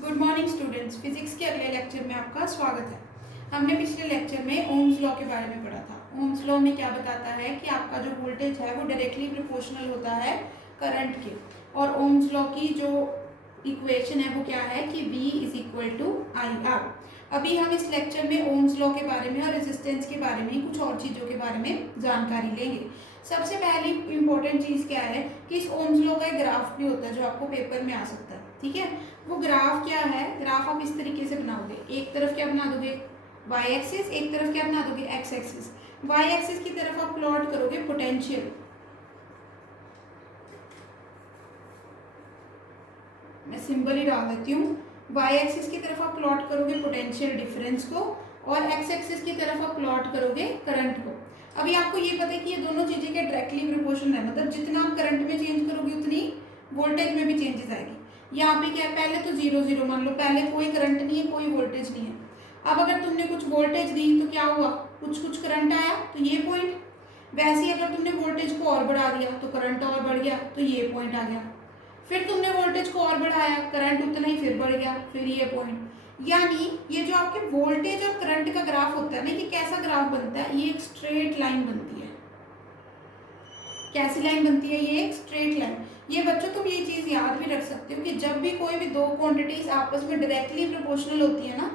Good morning students. Physics के अगले lecture में आपका स्वागत है। हमने पिछले लेक्चर में ओम्स लॉ के बारे में पढ़ा था। ओम्स लॉ में क्या बताता है कि आपका जो वोल्टेज है वो डायरेक्टली प्रोपोर्शनल होता है करंट के। और ओम्स लॉ की जो इक्वेशन है वो क्या है कि V is equal to I R. अभी हम इस लेक्चर में ओम्स लॉ के बारे में और रेजिस्टेंस के बारे में कुछ और चीज़ों के बारे में जानकारी लेंगे। सबसे पहली इंपॉर्टेंट चीज़ क्या है कि इस ओम्स लॉ का एक ग्राफ भी होता है जो आपको पेपर में आ सकता है। ठीक है, वो ग्राफ क्या है, ग्राफ आप इस तरीके से बनाओगे। एक तरफ क्या बना दोगे वाई एक्सिस, एक तरफ क्या बना दोगे एक्स एक्सिस। वाई एक्सिस की तरफ आप प्लॉट करोगे पोटेंशियल, मैं सिंबल ही डाल देती हूँ। वाई एक्सिस की तरफ आप प्लॉट करोगे पोटेंशियल डिफरेंस को और एक्स एक्सिस की तरफ आप प्लॉट करोगे करंट को। अभी आपको ये पता है कि ये दोनों चीजें क्या डायरेक्टली प्रोपोर्शनल है, मतलब जितना आप करंट में चेंज करोगे उतनी वोल्टेज में भी चेंजेस आएगी। यहाँ पे क्या है, पहले तो 0 0 मान लो, पहले कोई करंट नहीं है, कोई वोल्टेज नहीं है। अब अगर तुमने कुछ वोल्टेज दी तो क्या हुआ, कुछ करंट आया तो ये पॉइंट। वैसे ही अगर तुमने वोल्टेज को और बढ़ा दिया तो करंट और बढ़ गया तो ये पॉइंट आ गया। फिर तुमने वोल्टेज को और बढ़ाया, करंट उतना ही फिर बढ़ गया, फिर ये पॉइंट। यानी ये जो आपके वोल्टेज और करंट का ग्राफ होता है ना, ये कैसा ग्राफ बनता है, ये एक स्ट्रेट लाइन बनती है। कैसी लाइन बनती है, ये एक स्ट्रेट लाइन। ये बच्चों तुम ये चीज याद भी रख सकते हो कि जब भी कोई भी दो क्वांटिटीज आपस में डायरेक्टली प्रोपोर्शनल होती है ना,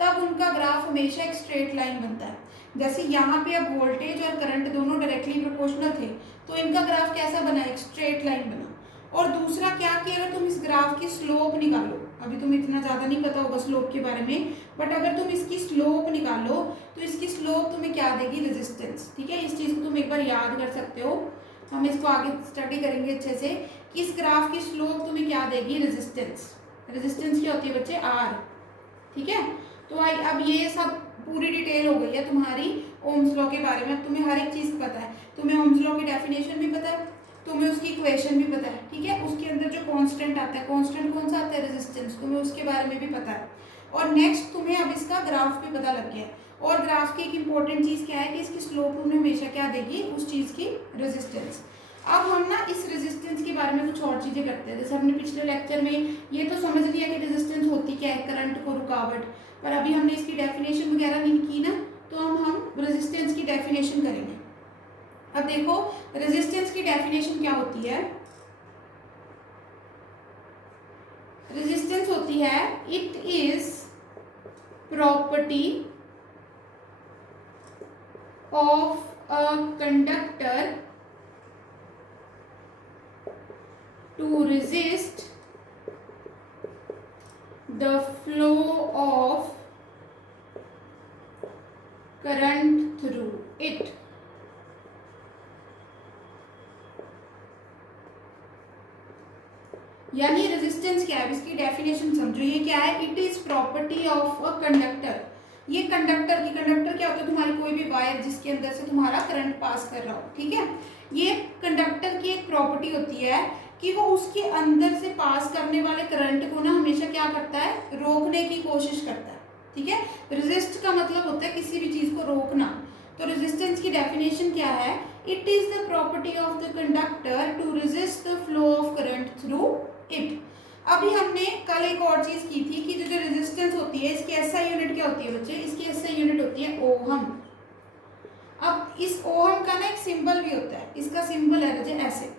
तब उनका ग्राफ हमेशा एक स्ट्रेट लाइन बनता है। जैसे यहाँ पे अब वोल्टेज और करंट दोनों डायरेक्टली प्रोपोर्शनल थे तो इनका ग्राफ कैसा बना, एक स्ट्रेट लाइन बना। और दूसरा क्या कि अगर तुम इस ग्राफ की स्लोप निकालो, अभी तुम्हें इतना ज़्यादा नहीं पता होगा स्लोप के बारे में, बट अगर तुम इसकी स्लोप निकालो तो इसकी स्लोप तुम्हें क्या देगी, रेजिस्टेंस। ठीक है, इस चीज़ को तुम एक बार याद कर सकते हो। हम इसको आगे स्टडी करेंगे अच्छे से कि इस ग्राफ की स्लोप तुम्हें क्या देगी, रेजिस्टेंस। रेजिस्टेंस क्या होती है बच्चे, आर। ठीक है, तो अब ये सब पूरी डिटेल हो गई है तुम्हारी ओम्स लॉ के बारे में। अब तुम्हें हर एक चीज़ पता है, तुम्हें ओम्स लॉ की डेफिनेशन भी पता है, तुम्हें उसकी इक्वेशन भी पता है। ठीक है, उसके अंदर जो कांस्टेंट आता है, कांस्टेंट कौन सा आता है, रेजिस्टेंस, तुम्हें उसके बारे में भी पता है। और नेक्स्ट तुम्हें अब इसका ग्राफ भी पता लग गया है। और ग्राफ की एक इंपॉर्टेंट चीज़ क्या है कि इसकी स्लोप तुम्हें हमेशा क्या देगी, उस चीज़ की रेजिस्टेंस। अब हम ना इस रेजिस्टेंस के बारे में कुछ और चीज़ें करते हैं। जैसे हमने पिछले लेक्चर में ये तो समझ लिया कि रेजिस्टेंस होती क्या है, करंट को रुकावट, पर अभी हमने इसकी डेफिनेशन वगैरह नहीं की ना, तो हम रेजिस्टेंस की डेफिनेशन करेंगे। अब देखो रेजिस्टेंस की डेफिनेशन क्या होती है। रेजिस्टेंस होती है, it is property of a conductor to resist the flow of current through it। यानी रेजिस्टेंस क्या है, इसकी डेफिनेशन समझो। ये क्या है, it is property of a conductor. ये कंडक्टर की, कंडक्टर क्या होता है, तुम्हारी कोई भी वायर जिसके अंदर से तुम्हारा करंट पास कर रहा हो। ठीक है, ये कंडक्टर की एक प्रॉपर्टी होती है कि वो उसके अंदर से पास करने वाले करंट को ना हमेशा क्या करता है, रोकने की कोशिश करता है। ठीक है, रेजिस्ट का मतलब होता है किसी भी चीज को रोकना। तो रेजिस्टेंस की डेफिनेशन क्या है, it is the property of the conductor to resist the flow of current through it. अभी हमने कल एक और चीज की थी कि जो रेजिस्टेंस होती है इसकी एसआई यूनिट क्या होती है बच्चे, इसकी एसआई यूनिट होती है ओहम। अब इस ओहम का ना एक सिंबल भी होता है, इसका सिंबल है बच्चे ऐसे।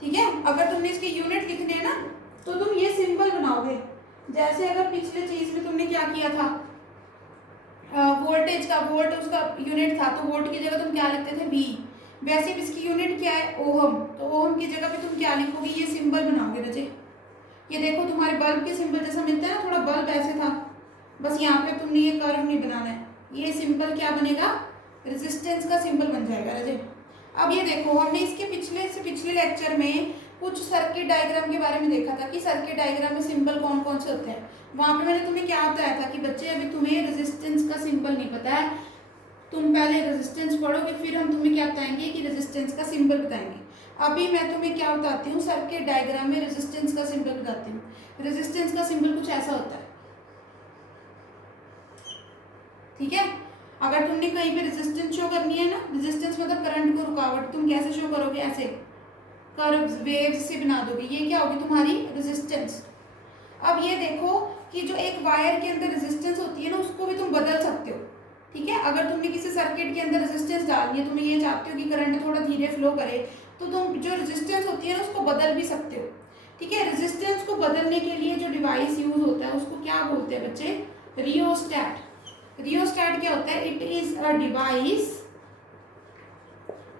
ठीक है, अगर तुमने इसके यूनिट लिखने हैं ना तो तुम ये सिंबल बनाओगे। जैसे अगर पिछले चीज में तुमने क्या किया था, वोल्टेज का, वोल्ट उसका यूनिट था, तो वोल्ट की जगह तुम क्या लिखते थे, वी। वैसे भी इसकी यूनिट क्या है, ओहम, तो ओहम की जगह पे तुम क्या लिखोगे, ये सिंबल बनाओगे बच्चे। ये देखो तुम्हारे बल्ब के सिंबल जैसा मिलता है ना, थोड़ा बल्ब ऐसे था, बस यहाँ पे तुमने ये कर्व नहीं बनाना है, ये सिंबल क्या बनेगा, रेजिस्टेंस का सिंबल बन जाएगा रजे। अब ये देखो हमने इसके पिछले लेक्चर में कुछ सर्किट डायग्राम के बारे में देखा था कि सर्किट डायग्राम में सिंबल कौन कौन से होते हैं। वहां पे मैंने तुम्हें क्या बताया था कि बच्चे अभी तुम्हें रेजिस्टेंस का सिंबल नहीं पता है, तुम पहले रेजिस्टेंस पढ़ोगे फिर हम तुम्हें क्या बताएंगे कि रेजिस्टेंस का सिंबल बताएंगे। अभी मैं तुम्हें क्या बताती हूँ, सर्किट डायग्राम में रेजिस्टेंस का सिंबल बताती हूँ। रेजिस्टेंस का सिंबल कुछ ऐसा होता है। ठीक है, अगर तुमने कहीं पे रेजिस्टेंस शो करनी है ना, रेजिस्टेंस मतलब करंट को रुकावट, तुम कैसे शो करोगे, ऐसे कर्व्स, वेव्स से बना दोगे, ये क्या होगी तुम्हारी रेजिस्टेंस। अब ये देखो कि जो एक वायर के अंदर रेजिस्टेंस होती है ना, उसको भी तुम बदल सकते हो, ठीक है। अगर तुमने किसी सर्किट के अंदर रेजिस्टेंस डालनी है, तुम्हें ये चाहते हो कि करंट थोड़ा धीरे फ्लो करे, तो तुम जो रेजिस्टेंस होती है ना उसको बदल भी सकते हो, ठीक है। रेजिस्टेंस को बदलने के लिए जो डिवाइस यूज होता है उसको क्या बोलते हैं बच्चे, रियोस्टैट। रियोस्टैट क्या होता है, it is a device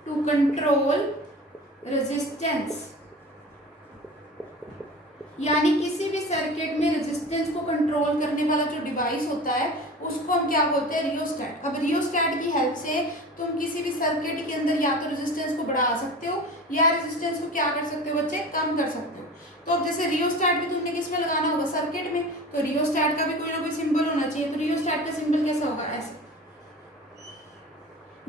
to control resistance, यानी किसी भी सर्किट में रेजिस्टेंस को कंट्रोल करने वाला जो डिवाइस होता है उसको हम क्या बोलते हैं, रियोस्टैट। अब रियोस्टैट की हेल्प से तुम किसी भी सर्किट के अंदर या तो रेजिस्टेंस को बढ़ा सकते हो या रेजिस्टेंस को क्या कर सकते हो बच्चे, कम कर सकते हो। तो अब जैसे रियोस्टैट भी तुमने किस में लगाना होगा, सर्किट में, तो रियोस्टैट का भी कोई ना कोई सिंबल होना चाहिए। तो रियोस्टैट का सिंबल कैसा होगा, ऐसे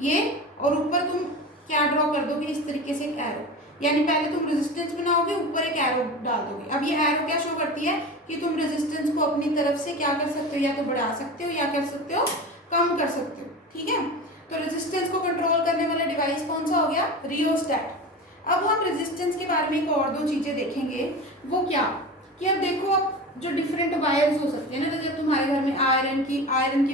ये, और ऊपर तुम क्या ड्रॉ कर दोगे, इस तरीके से एक एरो, यानी पहले तुम रेजिस्टेंस बनाओगे, ऊपर एक एरो डाल दोगे। अब ये एरो क्या शो करती है कि तुम रेजिस्टेंस को अपनी तरफ से क्या कर सकते हो, या तो बढ़ा सकते हो या कर सकते हो कम कर सकते हो, ठीक है। तो रेजिस्टेंस को कंट्रोल करने वाला डिवाइस कौन सा हो गया, रियोस्टैट। अब हम रेजिस्टेंस के बारे में एक और दो चीजें देखेंगे, वो क्या कि अब देखो, अब जो डिफरेंट वायर्स हो सकते हैं ना, जैसे तुम्हारे घर में आयरन की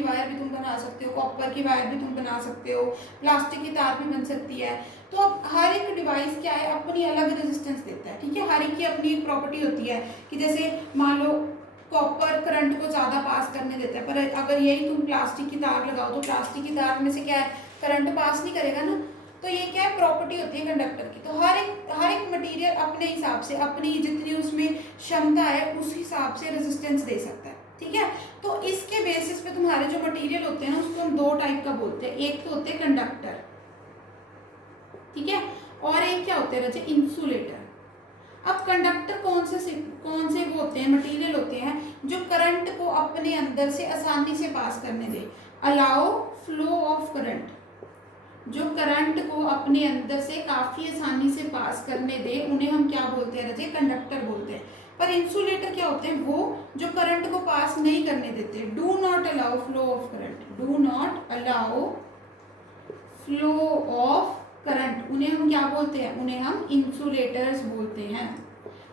वायर भी तुम बना सकते हो, कॉपर की वायर भी तुम बना सकते हो, प्लास्टिक की तार भी बन सकती है। तो अब हर एक डिवाइस क्या है, अपनी अलग रेजिस्टेंस देता है, ठीक है। हर एक की अपनी एक प्रॉपर्टी होती है कि जैसे मान लो कॉपर करंट को ज़्यादा पास करने देता है, पर अगर यही तुम प्लास्टिक की तार लगाओ तो प्लास्टिक की तार में से क्या है, करंट पास नहीं करेगा ना। तो ये क्या है, प्रॉपर्टी होती है कंडक्टर की। तो हर एक मटेरियल अपने हिसाब से, अपनी जितनी उसमें क्षमता है उस हिसाब से रेजिस्टेंस दे सकता है, ठीक है। तो इसके बेसिस पे तुम्हारे जो मटेरियल होते हैं ना, उसको हम दो टाइप का बोलते हैं, एक तो होते हैं कंडक्टर, ठीक है, और एक क्या होते हैं बच्चे, इंसुलेटर। अब कंडक्टर कौन से वो होते हैं, मटेरियल होते हैं जो करंट को अपने अंदर से आसानी से पास करने दे, अलाउ फ्लो ऑफ करंट, जो करंट को अपने अंदर से काफी आसानी से पास करने दे, उन्हें हम क्या बोलते हैं रजे, कंडक्टर बोलते हैं। पर इंसुलेटर क्या होते हैं, वो जो करंट को पास नहीं करने देते, do not allow flow of current, do not allow flow of current, उन्हें हम क्या बोलते हैं, उन्हें हम इंसुलेटर्स बोलते हैं,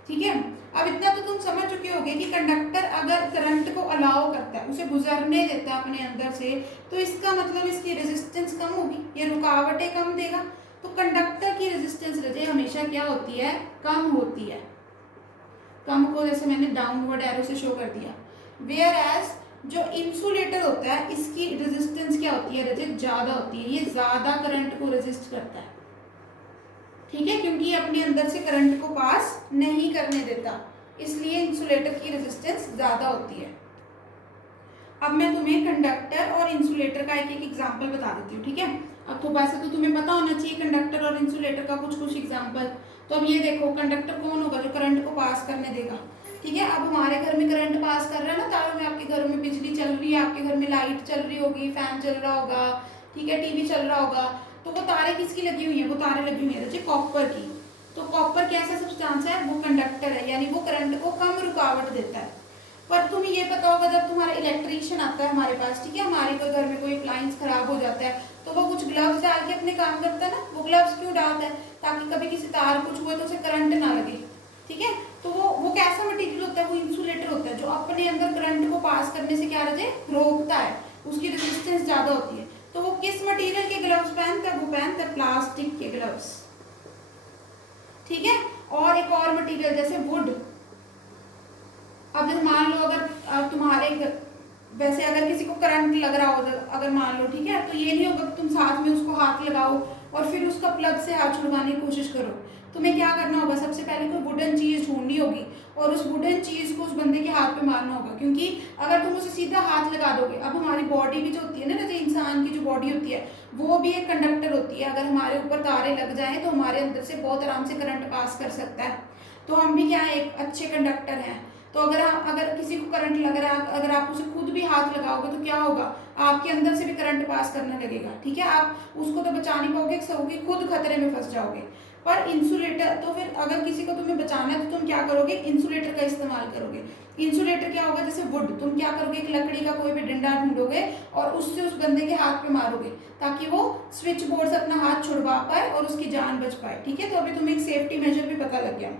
ठीक है। अब इतना तो तुम समझ चुके होगे कि कंडक्टर अगर करंट को अलाउ करता है, उसे गुजरने देता है अपने अंदर से, तो इसका मतलब इसकी रेजिस्टेंस कम होगी, ये रुकावटें कम देगा। तो कंडक्टर की रेजिस्टेंस रजे हमेशा क्या होती है, कम होती है। कम को जैसे मैंने डाउनवर्ड एरो से शो कर दिया। वेयर एज जो इंसुलेटर होता है, इसकी रेजिस्टेंस क्या होती है रजे, ज्यादा होती है, ये ज्यादा करंट को रेजिस्ट करता है, ठीक है, क्योंकि ये अपने अंदर से करंट को पास नहीं करने देता, इसलिए इंसुलेटर की रेजिस्टेंस ज्यादा होती है। अब मैं तुम्हें कंडक्टर और इंसुलेटर का एक एक एग्जांपल बता देती हूँ, ठीक है। अब तो वैसे तो तुम्हें पता होना चाहिए कंडक्टर और इंसुलेटर का कुछ एग्जांपल। तो अब ये देखो, कंडक्टर कौन होगा, जो करंट को पास करने देगा, ठीक है। अब हमारे घर में करंट पास कर रहा है ना तारों में, आपके घरों में बिजली चल रही है, आपके घर में लाइट चल रही होगी, फैन चल रहा होगा, ठीक है, टीवी चल रहा होगा। तो वो तारे किसकी लगी हुई है, वो तारे लगी हुई है जैसे कॉपर की। तो कॉपर कैसा सब्सटेंस है, वो कंडक्टर है, यानी वो करंट को कम रुकावट देता है। पर तुम्हें ये पता होगा, जब तुम्हारा इलेक्ट्रीशियन आता है हमारे पास, ठीक है, हमारे कोई घर में कोई अप्लायंस खराब हो जाता है, तो वो कुछ ग्लव्स डाल के अपने काम करता है ना। वो ग्लव्स क्यों डालता है, ताकि कभी किसी तार कुछ हुए तो उसे करंट ना लगे, ठीक है। तो वो कैसा मटेरियल होता है, वो इंसुलेटर होता है, जो अपने अंदर करंट को पास करने से क्या रहे, रोकता है, उसकी रेजिस्टेंस ज्यादा होती है। तो वो किस मटेरियल के ग्लव्स पहनता है, वो पहनता है प्लास्टिक के ग्लव्स, ठीक है। और एक और मटेरियल जैसे वुड। अब जैसे मान लो अगर तुम्हारे वैसे अगर किसी को करंट लग रहा हो, अगर मान लो, ठीक है, तो ये नहीं होगा कि तुम साथ में उसको हाथ लगाओ और फिर उसका प्लग से हाथ छुड़वाने की कोशिश करो। तुम्हें क्या करना होगा, सबसे पहले कोई वुडन चीज ढूंढनी होगी और उस वुडन चीज को उस बंदे के हाथ पे मारना होगा, क्योंकि अगर तुम उसे सीधा हाथ लगा दोगे, अब हमारी बॉडी भी जो होती है ना, जैसे इंसान की जो बॉडी होती है वो भी एक कंडक्टर होती है। अगर हमारे ऊपर तारे लग जाए तो हमारे अंदर से बहुत आराम से करंट पास कर सकता है। तो हम भी क्या है, एक अच्छे कंडक्टर हैं। तो अगर किसी को करंट लग रहा है, अगर आप उसे खुद भी हाथ लगाओगे तो क्या होगा, आपके अंदर से भी करंट पास करने लगेगा, ठीक है। आप उसको तो बचा नहीं पाओगे, खुद खतरे में फंस जाओगे। पर इंसुलेटर, तो फिर अगर किसी को तुम्हें बचाना है तो तुम क्या करोगे, इंसुलेटर का इस्तेमाल करोगे। इंसुलेटर क्या होगा, जैसे वुड, तुम क्या करोगे, एक लकड़ी का कोई भी डंडा ढूंढोगे और उससे उस बंदे के हाथ पे मारोगे ताकि वो स्विच बोर्ड से अपना हाथ छुड़वा पाए और उसकी जान बच पाए। ठीक है, तो अभी तुम्हें एक सेफ्टी मेजर भी पता लग गया।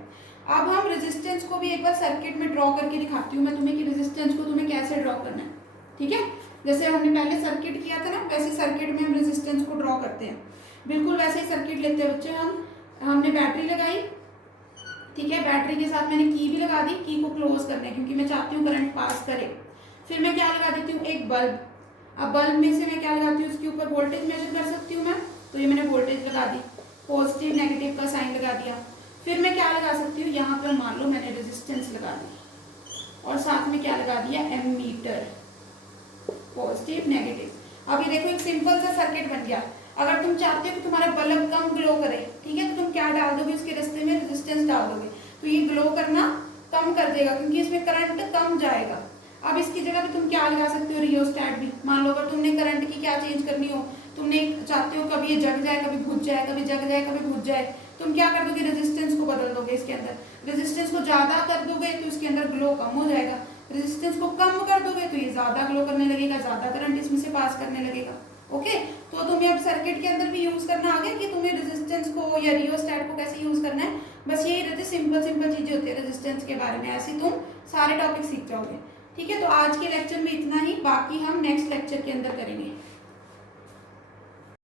अब हम रेजिस्टेंस को भी एक बार सर्किट में ड्रॉ करके दिखाती हूँ मैं तुम्हें कि रेजिस्टेंस को तुम्हें कैसे ड्रॉ करना है। ठीक है, जैसे हमने पहले सर्किट किया था ना, वैसे सर्किट में हम रेजिस्टेंस को ड्रॉ करते हैं। बिल्कुल वैसे ही सर्किट लेते हैं बच्चे हमने बैटरी लगाई। ठीक है, बैटरी के साथ मैंने की भी लगा दी, की को क्लोज करना है क्योंकि मैं चाहती हूँ करंट पास करे। फिर मैं क्या लगा देती हूँ, एक बल्ब। अब बल्ब में से मैं क्या लगाती हूँ, उसके ऊपर वोल्टेज मेजर कर सकती हूँ मैं, तो ये मैंने वोल्टेज लगा दी, पॉजिटिव नेगेटिव का साइन लगा दिया। फिर मैं क्या लगा सकती हूँ, यहाँ पर मान लो मैंने रेजिस्टेंस लगा दी और साथ में क्या लगा दिया, एमीटर, पॉजिटिव नेगेटिव। अब ये देखो एक सिंपल सा सर्किट बन गया। अगर तुम चाहते हो कि तुम्हारा बल्ब कम ग्लो करे, ठीक है, तो तुम क्या डाल दोगे, इसके रास्ते में रेजिस्टेंस डाल दोगे, तो ये ग्लो करना कम कर देगा क्योंकि इसमें करंट कम जाएगा। अब इसकी जगह पे तुम क्या लगा सकते हो, रियोस्टैट भी। मान लो अगर तुमने करंट की क्या चेंज करनी हो, तुमने चाहते हो कभी ये जग जाए, कभी बुझ जाए, कभी जग जाए, कभी बुझ जाए, तुम क्या कर दोगे, रेजिस्टेंस को बदल दोगे इसके अंदर। रेजिस्टेंस को ज्यादा कर दोगे तो इसके अंदर ग्लो कम हो जाएगा, रेजिस्टेंस को कम कर दोगे तो ये ज्यादा ग्लो करने लगेगा, ज्यादा करंट इसमें से पास करने लगेगा। ओके, तो तुम्हें अब सर्किट के अंदर भी यूज करना आ गया कि तुम्हें रेजिस्टेंस को या रियोस्टैट को कैसे यूज करना है। बस यही रहते सिंपल सिंपल चीजें होती है रेजिस्टेंस के बारे में, ऐसे तुम सारे टॉपिक सीख जाओगे। ठीक है, तो आज के लेक्चर में इतना ही, बाकी हम नेक्स्ट लेक्चर के अंदर करेंगे।